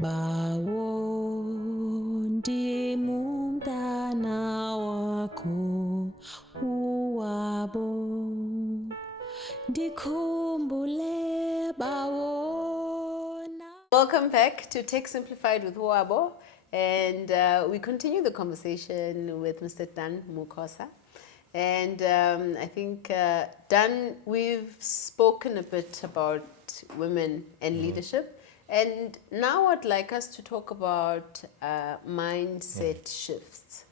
Bawo ndimumntana wakho uwabo ndikhumbule bawona. Welcome back to Tech Simplified with Wabo, and we continue the conversation with Mr. Dunn Mukosa. And I think, Dunn, we've spoken a bit about women and leadership. And now I'd like us to talk about mindset shifts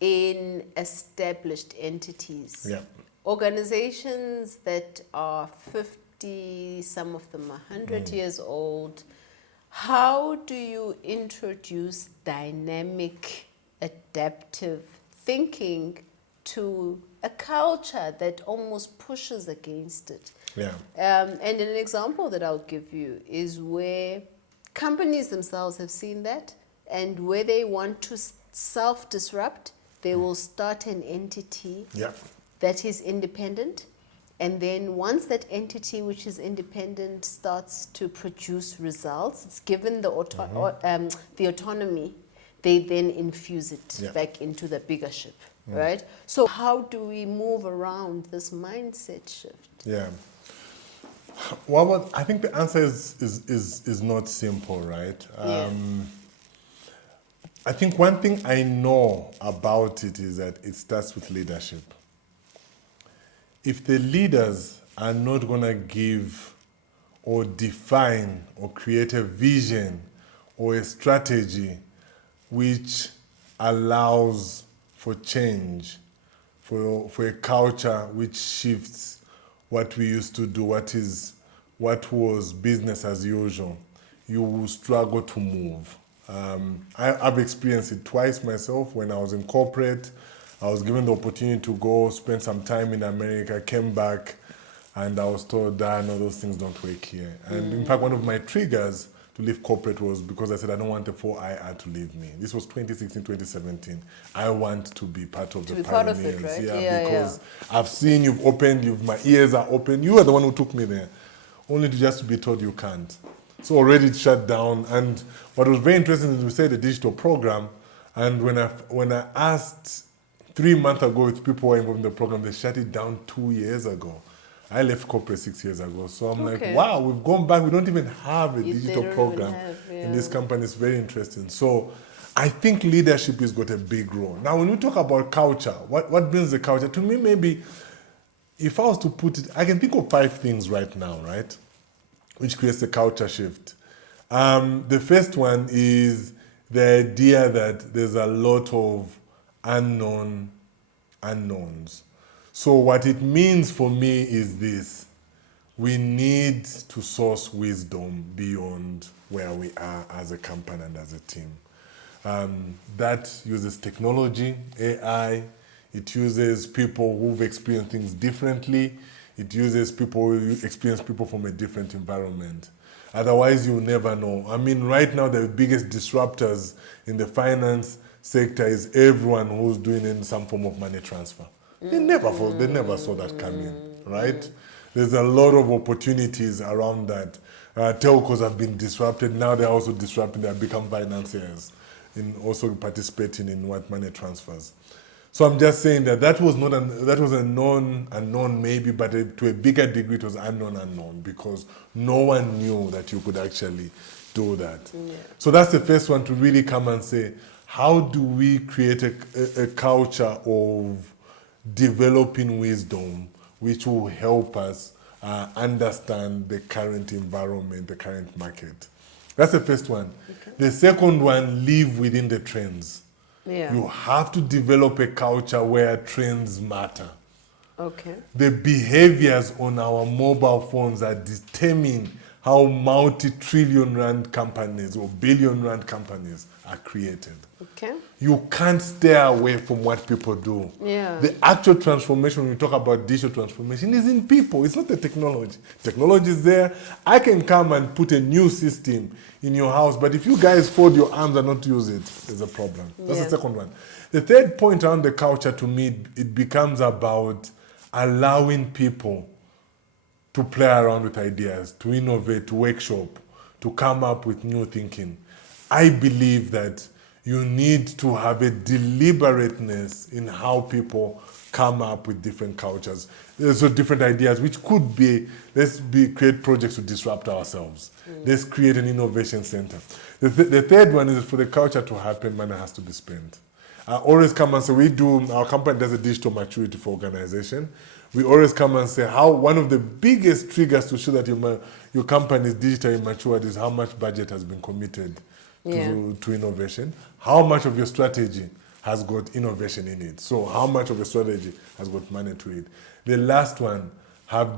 in established entities. Yeah. Organizations that are 50, some of them 100 years old. How do you introduce dynamic, adaptive thinking to a culture that almost pushes against it? Yeah. And an example that I'll give you is where companies themselves have seen that, and where they want to self-disrupt, they will start an entity that is independent. And then once that entity, which is independent, starts to produce results, it's given the autonomy, they then infuse it back into the bigger ship, right? So how do we move around this mindset shift? Yeah. Well, I think the answer is not simple, right? I think one thing I know about it is that it starts with leadership. If the leaders are not going to give or define or create a vision or a strategy which allows for change, for a culture which shifts what we used to do, what was business as usual, you will struggle to move. I've experienced it twice myself. When I was in corporate, I was given the opportunity to go spend some time in America, came back, and I was told that no, those things don't work here. And in fact, one of my triggers to leave corporate was because I said I don't want the 4IR to leave me. This was 2016, 2017. I want to be part of the pioneers. Part of it, right? Because I've seen you've opened, my ears are open. You are the one who took me there, only to just be told you can't. So already it shut down. And what was very interesting is we said the digital program, and when I asked 3 months ago with people who were involved in the program, they shut it down 2 years ago. I left corporate 6 years ago. So I'm like, wow, we've gone back. We don't even have a digital program in this company. It's very interesting. So I think leadership has got a big role. Now, when we talk about culture, what brings the culture? To me, maybe, if I was to put it, I can think of 5 things right now, right, which creates a culture shift. The first one is the idea that there's a lot of unknowns. So what it means for me is this: we need to source wisdom beyond where we are as a company and as a team. That uses technology, AI. It uses people who've experienced things differently. It uses people who experience people from a different environment. Otherwise, you'll never know. I mean, right now, the biggest disruptors in the finance sector is everyone who's doing some form of money transfer. They never saw that coming, right? There's a lot of opportunities around that. Telcos have been disrupted. Now they're also disrupting. They've become financiers in also participating in money transfers. So I'm just saying that was a known unknown maybe, but to a bigger degree it was unknown because no one knew that you could actually do that. Yeah. So that's the first one, to really come and say, how do we create a culture of developing wisdom which will help us understand the current environment, the current market? That's the first one. Okay. The second one, live within the trends. Yeah. You have to develop a culture where trends matter. Okay. The behaviors on our mobile phones are determining how multi-trillion rand companies or billion rand companies are created. Okay. You can't stay away from what people do. Yeah. The actual transformation, when we talk about digital transformation, is in people. It's not the technology. Technology is there. I can come and put a new system in your house, but if you guys fold your arms and not use it, there's a problem. That's the second one. The third point around the culture, to me, it becomes about allowing people to play around with ideas, to innovate, to workshop, to come up with new thinking. I believe that you need to have a deliberateness in how people come up with different cultures. So different ideas, which could be, create projects to disrupt ourselves. Let's create an innovation center. The third one is for the culture to happen, money has to be spent. I always come and say, our company does a digital maturity for organization. We always come and say how one of the biggest triggers to show that your company is digitally matured is how much budget has been committed to innovation. How much of your strategy has got innovation in it? So how much of your strategy has got money to it? The last one, have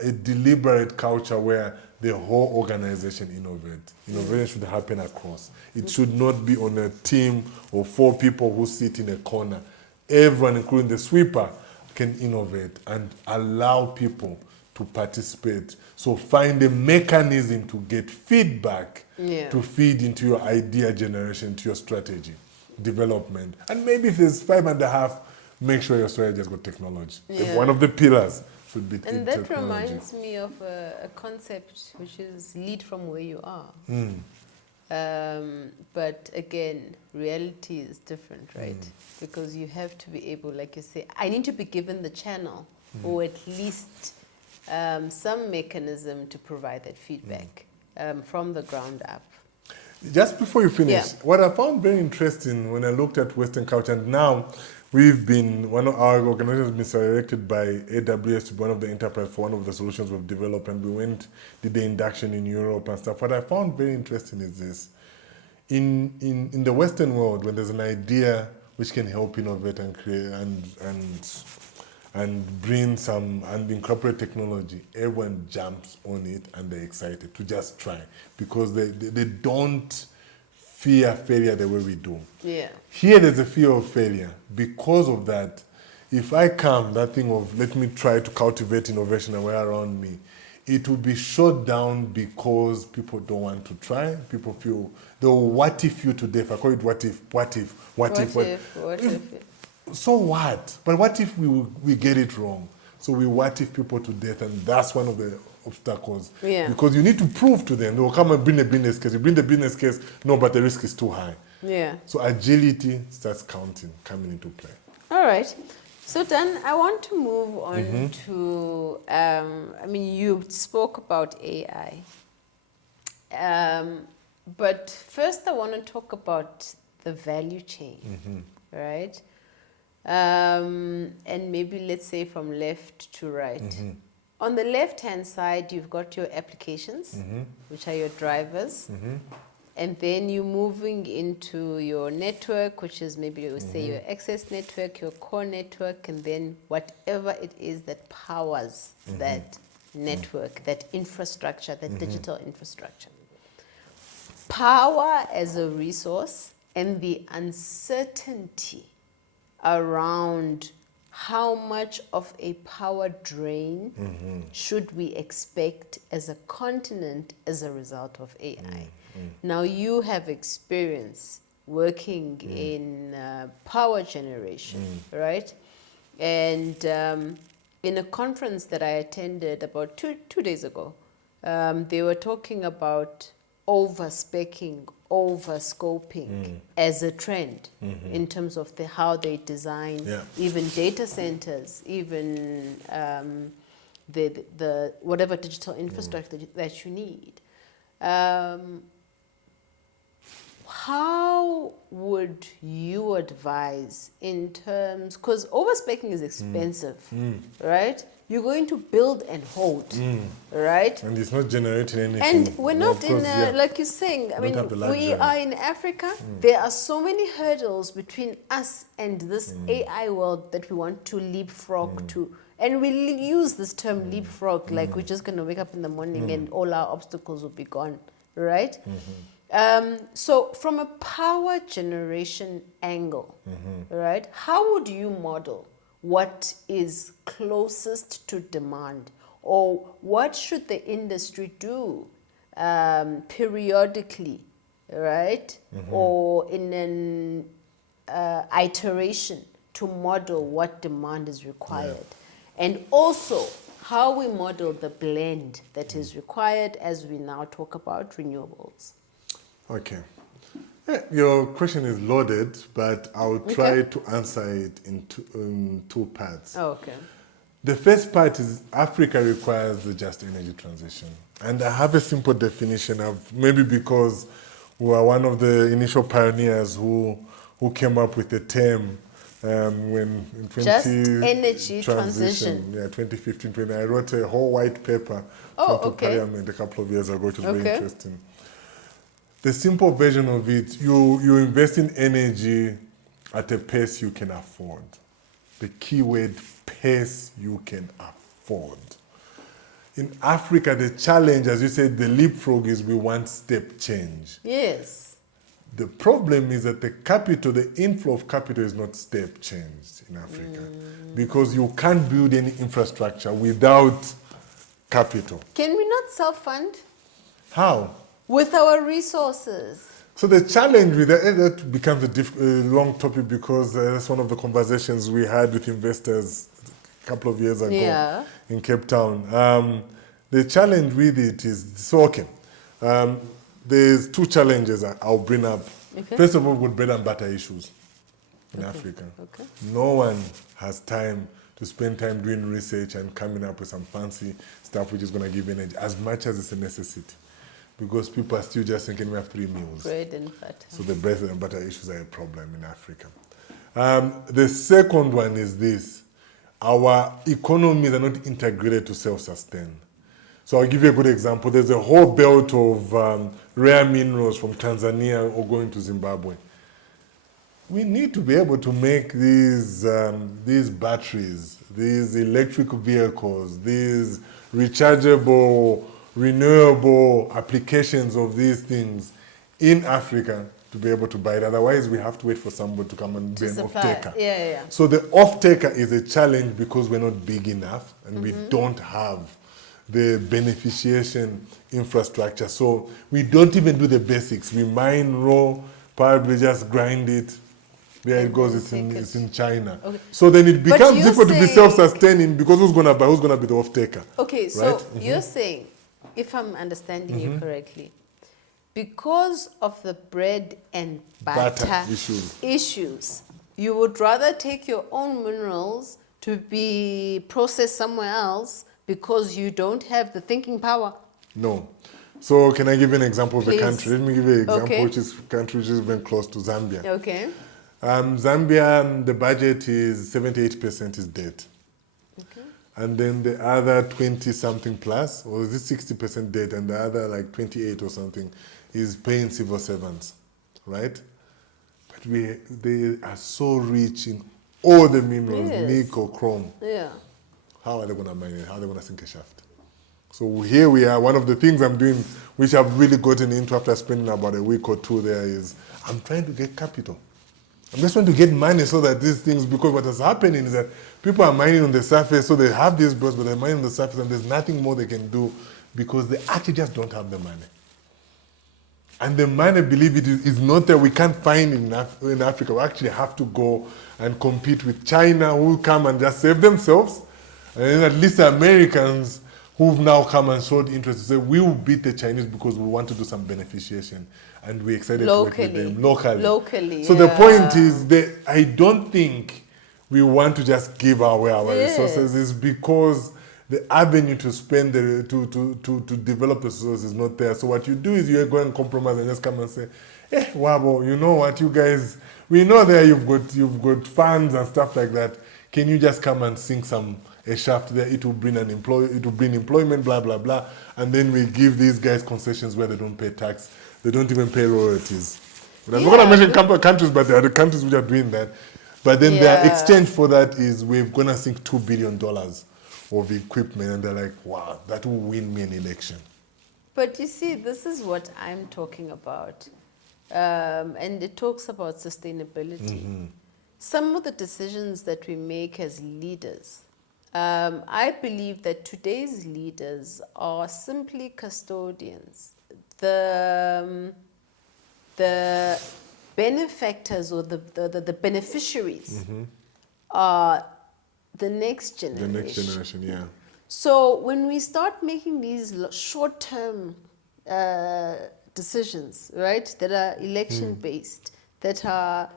a deliberate culture where the whole organization innovate. Innovation should happen across. It should not be on a team of 4 people who sit in a corner. Everyone, including the sweeper, can innovate and allow people to participate. So find a mechanism to get feedback to feed into your idea generation, into your strategy development. And maybe if there's 5.5, make sure your strategy has got technology. One of the pillars should be and that technology. reminds me of a concept which is lead from where you are. But again, reality is different, right? Because you have to be able, like you say, I need to be given the channel or at least some mechanism to provide that feedback from the ground up. Just before you finish, what I found very interesting when I looked at Western culture, and now one of our organizations has been selected by AWS to be one of the enterprise for one of the solutions we've developed, and we did the induction in Europe and stuff. What I found very interesting is this. In the Western world, when there's an idea which can help innovate and create and bring some and incorporate technology, everyone jumps on it and they're excited to just try because they don't fear failure the way we do. Here there's a fear of failure. Because of that, if I come, that thing of let me try to cultivate innovation away around me, it will be shut down because people don't want to try. People feel they'll what if you to death. I call it what if. So what? But what if we get it wrong? So we what if people to death, and that's one of the obstacles. Because you need to prove to them. They will come and bring a business case. You bring the business case, no, but the risk is too high. So agility starts coming into play. All right. So Dunn, I want to move on to, you spoke about AI. But first I want to talk about the value chain, right? And maybe let's say from left to right. On the left-hand side, you've got your applications, which are your drivers. And then you're moving into your network, which is maybe you say your access network, your core network, and then whatever it is that powers that network, that infrastructure, that digital infrastructure. Power as a resource and the uncertainty around how much of a power drain should we expect as a continent as a result of AI. Now you have experience working in power generation, right? And in a conference that I attended about two days ago, they were talking about over-speccing, over-scoping as a trend in terms of how they design even data centers, even the whatever digital infrastructure that you need. How would you advise in terms, because over-speccing is expensive, right? You're going to build and hold, right? And it's not generating anything. And we're not like you're saying, we are in Africa. There are so many hurdles between us and this AI world that we want to leapfrog to. And we use this term leapfrog, like we're just going to wake up in the morning and all our obstacles will be gone, right? So from a power generation angle, right, how would you model what is closest to demand, or what should the industry do periodically, right, or in an iteration to model what demand is required, and also how we model the blend that is required as we now talk about renewables? Okay. Your question is loaded, but I'll try to answer it in two parts. Oh, okay. The first part is Africa requires the just energy transition. And I have a simple definition of, maybe because we are one of the initial pioneers who came up with the term when in 20 Just energy transition. Yeah, 2015, when I wrote a whole white paper to Parliament a couple of years ago. It was very interesting. The simple version of it, you invest in energy at a pace you can afford. The key word, pace you can afford. In Africa, the challenge, as you said, the leapfrog is we want step change. Yes. The problem is that the capital, the inflow of capital is not step changed in Africa because you can't build any infrastructure without capital. Can we not self-fund? How? With our resources. So the challenge with that becomes a long topic because that's one of the conversations we had with investors a couple of years ago in Cape Town. The challenge with it is, there's two challenges I'll bring up. Okay. First of all, with bread and butter issues in Africa. Okay. No one has time to spend time doing research and coming up with some fancy stuff which is going to give energy as much as it's a necessity. Because people are still just thinking we have 3 meals. Bread and butter. So the bread and butter issues are a problem in Africa. The second one is this. Our economies are not integrated to self-sustain. So I'll give you a good example. There's a whole belt of rare minerals from Tanzania or going to Zimbabwe. We need to be able to make these batteries, these electric vehicles, these rechargeable, renewable applications of these things in Africa to be able to buy it. Otherwise, we have to wait for somebody to come and be an off-taker. Yeah. So the off-taker is a challenge because we're not big enough and we don't have the beneficiation infrastructure. So we don't even do the basics. We mine raw, probably just grind it. There it goes, it's in China. Okay. So then it becomes difficult to be self-sustaining because who's going to buy, who's going to be the off-taker? Okay, so right? You're saying, if I'm understanding you correctly, because of the bread and butter issues, you would rather take your own minerals to be processed somewhere else because you don't have the thinking power? No. So can I give you an example of the country? Let me give you an example, which is country which is very close to Zambia. Okay. Zambia, the budget is 78% is debt. Okay. And then the other 20-something plus, or is it 60% debt, and the other like 28 or something is paying civil servants, right? But they are so rich in all the minerals, nickel, chrome. Yeah. How are they going to mine it? How are they going to sink a shaft? So here we are. One of the things I'm doing, which I've really gotten into after spending about a week or two there, is I'm trying to get capital. I'm just trying to get money so that these things, because what is happening is that people are mining on the surface, so they have these bills, but they're mining on the surface and there's nothing more they can do because they actually just don't have the money. And the money, believe it, is not that we can't find in Africa. We actually have to go and compete with China, who will come and just save themselves. And then at least the Americans who've now come and showed interest to say, we will beat the Chinese because we want to do some beneficiation. And we're excited to work with them locally. So the point is that I don't think we want to just give away our resources. It's because the avenue to spend to develop the resources is not there. So what you do is you go and compromise and just come and say, Wabo, you know what, you guys, we know that you've got funds and stuff like that. Can you just come and sink a shaft there? It will bring employment, blah blah blah, and then we give these guys concessions where they don't pay tax, they don't even pay royalties. But I'm not going to mention countries, but there are the countries which are doing that. But then their exchange for that is we're going to sink $2 billion of equipment, and they're like, wow, that will win me an election. But you see, this is what I'm talking about, and it talks about sustainability. Some of the decisions that we make as leaders, I believe that today's leaders are simply custodians. The benefactors or the beneficiaries are the next generation. The next generation, yeah. So when we start making these short-term decisions, right, that are election based, that are,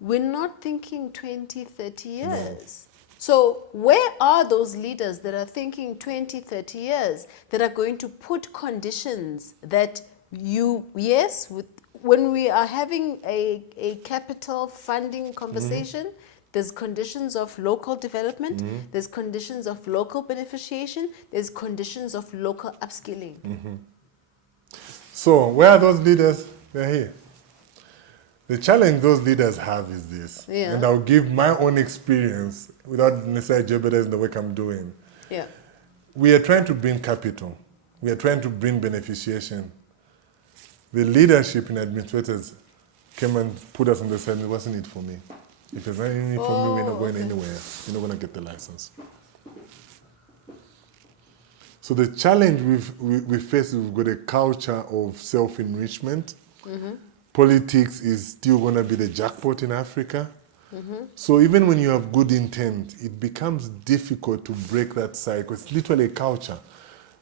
we're not thinking 20, 30 years. So where are those leaders that are thinking 20, 30 years, that are going to put conditions that you, yes, when we are having a capital funding conversation, there's conditions of local development, there's conditions of local beneficiation, there's conditions of local upskilling. So where are those leaders? They're here. The challenge those leaders have is this, and I'll give my own experience without necessarily jeopardizing the work I'm doing. Yeah. We are trying to bring capital. We are trying to bring beneficiation. The leadership in administrators came and put us on the side. It wasn't it for me. If it's not in it for me, we're not going anywhere. We're not going to get the license. So the challenge we face is we've got a culture of self-enrichment. Politics is still going to be the jackpot in Africa. So even when you have good intent, it becomes difficult to break that cycle. It's literally a culture.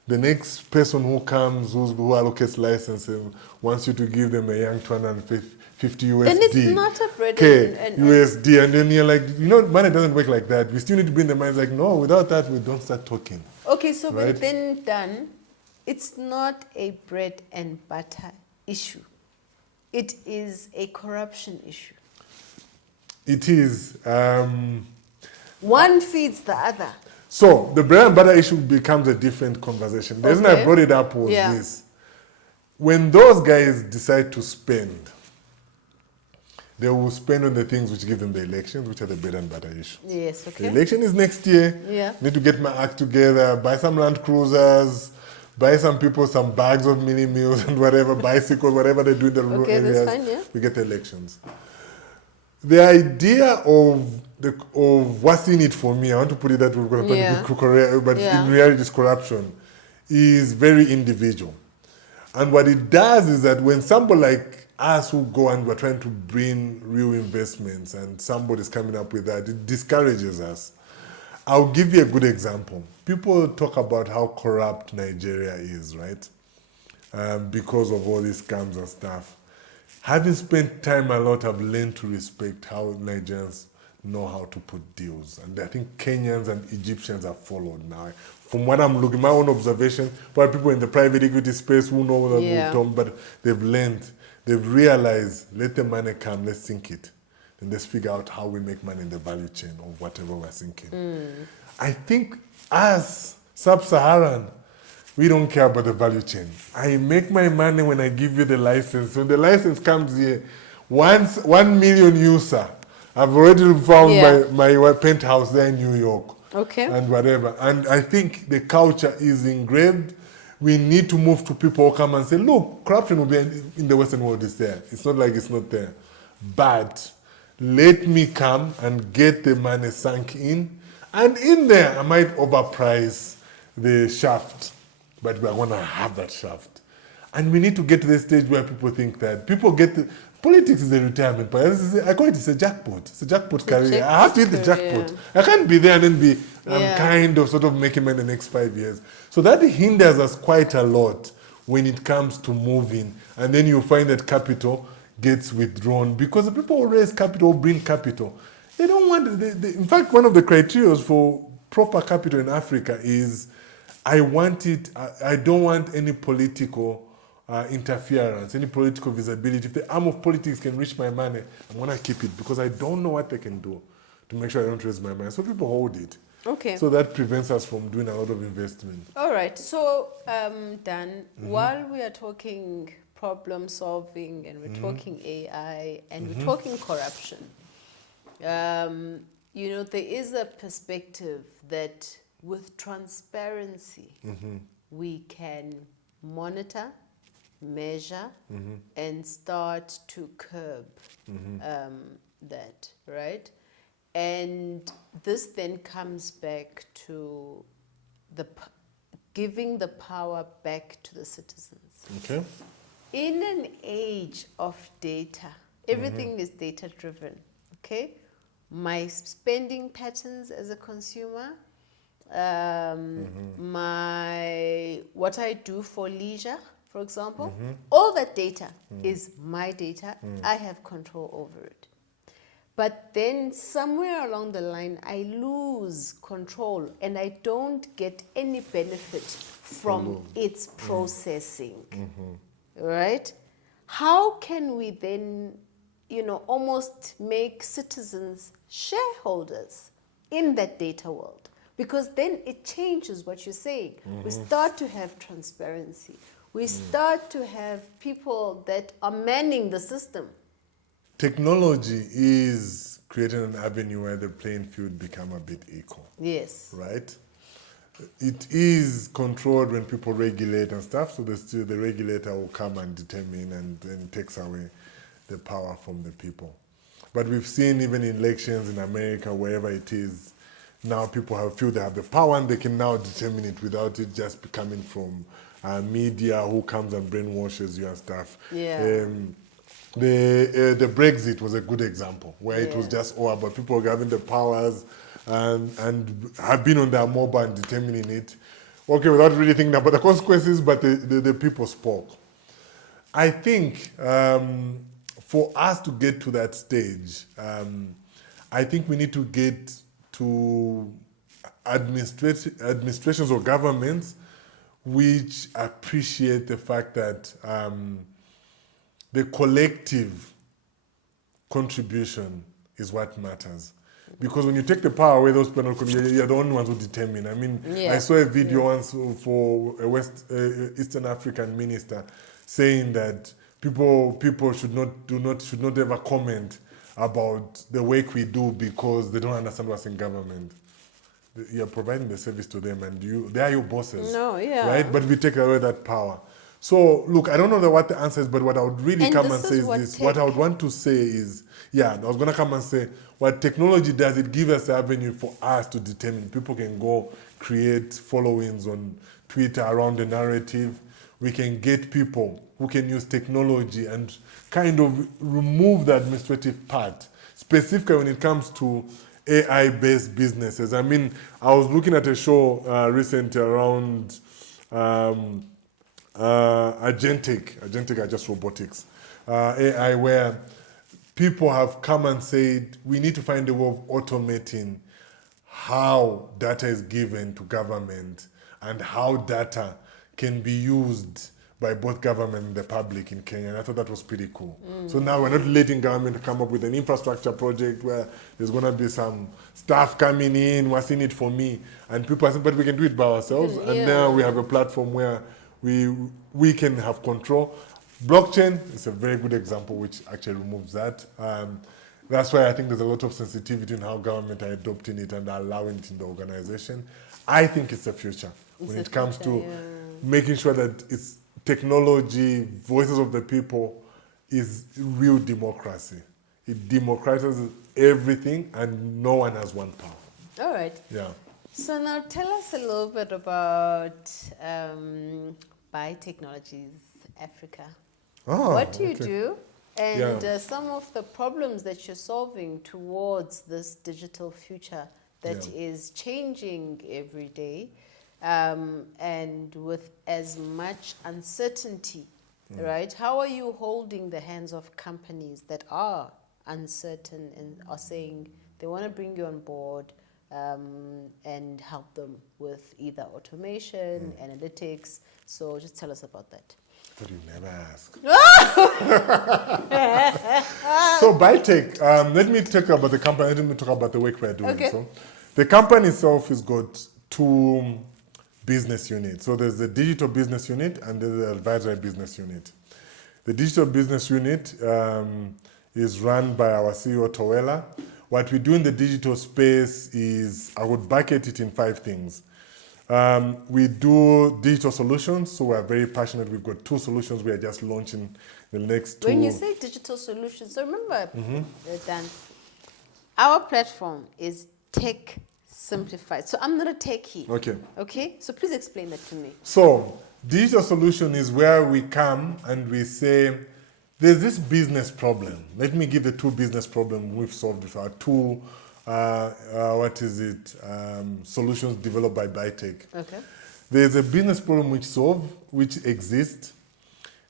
The next person who comes, who allocates licenses, wants you to give them a young 250 USD. Then it's not a bread and USD, and then you're like, money doesn't work like that. We still need to bring the mind like, no, without that, we don't start talking. Okay, so right? but then done, it's not a bread and butter issue. It is a corruption issue. It is. One feeds the other. So the bread and butter issue becomes a different conversation. The reason I brought it up was this. When those guys decide to spend, they will spend on the things which give them the elections, which are the bread and butter issue. Yes, okay. The election is next year. Yeah. Need to get my act together, buy some Land Cruisers, buy some people some bags of mini meals and whatever, bicycles, whatever they do in the rural areas. That's fine, yeah. We get the elections. The idea of what's in it for me, I want to put it that way, but in reality it's corruption, is very individual. And what it does is that when somebody like us who go and we're trying to bring real investments and somebody's coming up with that, it discourages us. I'll give you a good example. People talk about how corrupt Nigeria is, right? Because of all these scams and stuff. Having spent time a lot, I've learned to respect how Nigerians know how to put deals. And I think Kenyans and Egyptians have followed now. From what I'm looking, my own observation, but people in the private equity space who know what we've done, but they've learned, they've realized, let the money come, let's sink it. And let's figure out how we make money in the value chain of whatever we're sinking. I think as Sub-Saharan, we don't care about the value chain. I make my money when I give you the license. When the license comes here, once 1 million user, I've already found my penthouse there in New York. Okay. And whatever. And I think the culture is engraved. We need to move to people who come and say, look, corruption will be in the Western world is there. It's not like it's not there. But let me come and get the money sunk in. And in there, I might overprice the shaft. But we're going to have that shaft. And we need to get to the stage where people think that people get the... Politics is a retirement, but I call it a jackpot. It's a jackpot career. I have to hit the jackpot. I can't be there and then be kind of sort of making money the next 5 years. So that hinders us quite a lot when it comes to moving. And then you find that capital gets withdrawn because the people who raise capital, bring capital. They don't want... in fact, one of the criteria for proper capital in Africa is I don't want any political interference, any political visibility. If the arm of politics can reach my money, I'm going to keep it because I don't know what they can do to make sure I don't raise my money. So people hold it. Okay. So that prevents us from doing a lot of investment. All right. So, Dan, while we are talking problem solving and we're talking AI and we're talking corruption, there is a perspective that with transparency, we can monitor, measure, and start to curb that, right? And this then comes back to giving the power back to the citizens. Okay. In an age of data, everything is data-driven, okay? My spending patterns as a consumer, what I do for leisure, for example, all that data is my data. I have control over it. But then somewhere along the line, I lose control and I don't get any benefit from its processing, right? How can we then, almost make citizens shareholders in that data world? Because then it changes what you're saying. We start to have transparency. We start to have people that are manning the system. Technology is creating an avenue where the playing field become a bit equal. Yes. Right? It is controlled when people regulate and stuff, so the regulator will come and determine and then takes away the power from the people. But we've seen even in elections in America, wherever it is, now people feel they have the power and they can now determine it without it just coming from media who comes and brainwashes you and stuff. Yeah. The Brexit was a good example where it was just about people having the powers and have been on their mobile and determining it. Okay, without really thinking about the consequences, but the people spoke. I think for us to get to that stage, I think we need to get to administrations or governments which appreciate the fact that the collective contribution is what matters. Because when you take the power away, those people you're the only ones who determine. I mean, I saw a video once for a Eastern African minister saying that people should not ever comment about the work we do because they don't understand what's in government. You're providing the service to them, and they are your bosses. No, yeah. Right? But we take away that power. So, look, I don't know what the answer is, but what I would really come and say is this. What I would want to say is, I was going to come and say, what technology does, it gives us an avenue for us to determine. People can go create followings on Twitter around the narrative. We can get people who can use technology and kind of remove the administrative part, specifically when it comes to AI-based businesses. I mean, I was looking at a show recently around agentic are just robotics, AI, where people have come and said, we need to find a way of automating how data is given to government and how data can be used by both government and the public in Kenya. And I thought that was pretty cool. So now we're not letting government come up with an infrastructure project where there's going to be some staff coming in, what's in it for me? And people are saying, but we can do it by ourselves. And now we have a platform where we can have control. Blockchain is a very good example which actually removes that. That's why I think there's a lot of sensitivity in how government are adopting it and allowing it in the organization. I think it's the future when it comes to making sure that it's technology, voices of the people, is real democracy. It democratizes everything and no one has one power. All right. Yeah. So now tell us a little bit about Biotechnologies Africa. What do you do? And some of the problems that you're solving towards this digital future that is changing every day, and with as much uncertainty, right? How are you holding the hands of companies that are uncertain and are saying they want to bring you on board and help them with either automation, analytics? So just tell us about that. But you never ask. So Biotech, let me talk about the company. Let me talk about the work we're doing. Okay. So the company itself has got two business units. So there's the digital business unit and there's the advisory business unit. The digital business unit is run by our CEO, Towela. What we do in the digital space is, I would bucket it in 5 things. We do digital solutions, so we're very passionate. We've got 2 solutions we are just launching the next 2. When you say digital solutions, so remember, Dan, our platform is Tech Simplified. So I'm not a techie. Okay. Okay? So please explain that to me. So digital solution is where we come and we say, there's this business problem. Let me give the 2 business problems we've solved with our 2 solutions developed by Biotech. Okay. There's a business problem which exists,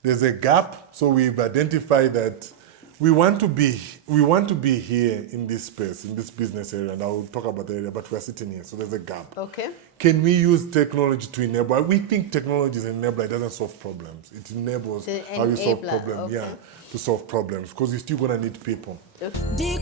there's a gap. So we've identified that we want to be here in this space, in this business area, and I'll talk about the area, but we're sitting here, so there's a gap. Okay. Can we use technology to enable? We think technology is an enabler. It doesn't solve problems. It enables how you solve problems. Okay. Yeah, to solve problems, because you're still going to need people. Okay.